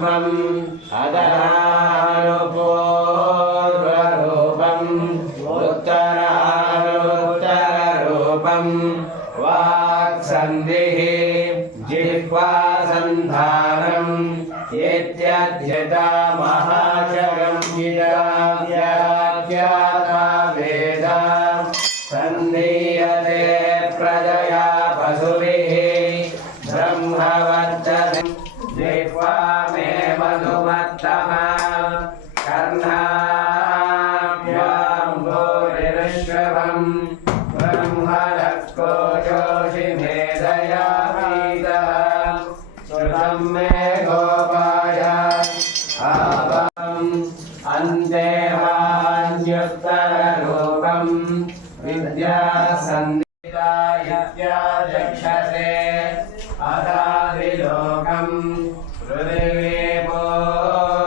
अदरानुपूर्वरूपम् उत्तरानुत्तररूपम् वाक्सन्धिः जिह्वासन्धानम् इत्यध्यता महाचरम् व्याख्याता वेदा सन्धीयते प्रजया पशुभिः ब्रह्मवर्चते जिह्वा मे मधुमत्तमा कर्णाभ्यां भूरिश्रवम् ब्रह्मणस्को जोषि मेधया पीतः श्रुतं मे गोपाय आवाम् अन्ते वान्युत्तररूपम् विद्यासन्धितायत्याचक्षसे अदादिलोकम्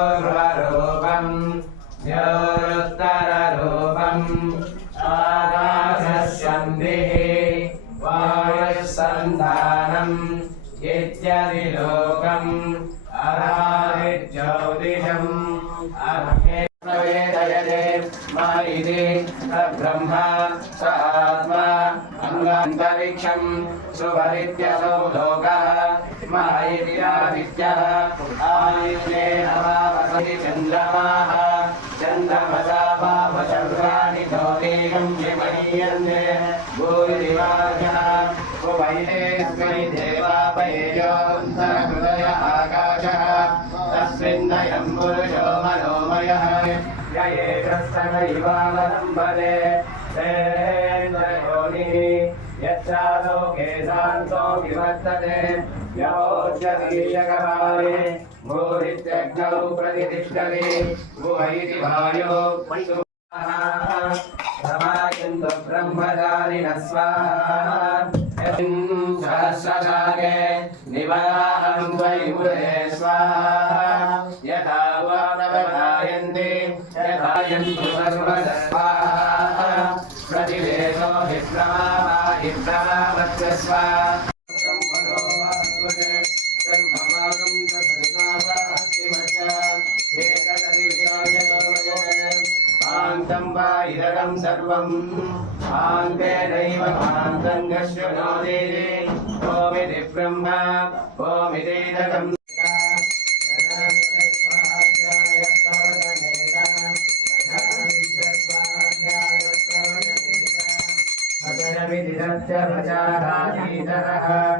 पृथिवीपूर्वरूपम् द्योरुत्तररूपम् आकाशस्यन्धिः वायुस्सन्धानम् इत्यदिलोकम् अरादिज्योतिषम् प्रवेदयते मा इति ब्रह्म स आत्मा अङ्गान्तरिक्षम् सुवरित्यसौ लोकः मा इत्यादित्यः आदित्ये नवावसति चन्द्रमाः चन्द्रमसा पावचन्द्राणि ज्योतिषं विमह्यन्ते भूरिवाजः उपैतेऽस्मै देवापयेयोऽन्तरहृदय आकाशः तस्मिन्नयं पुरुषो मनोमयः य एतस्तनैवावलम्बते तेन्द्रयोनिः यच्चालोके शान्तो विवर्तते यमोच्यतीशकपाले भूरित्यग्नौ प्रतिष्ठते भुव इति वायो समायन्तु ब्रह्मचारिणः स्वाहा सहस्रशाके निवराहं त्वयिमुरे स्वाहा यथा वानवधायन्ति यथा यन्तु सर्वदा स्वाहा प्रतिवेशो विप्रमावस्य स्वाहा इदं सर्वं आन्ते नैव आन्तं गश्यनोति ओमिति ब्रह्म ओमितीदकम् अतरविदिदस्य प्रचाराधीतरः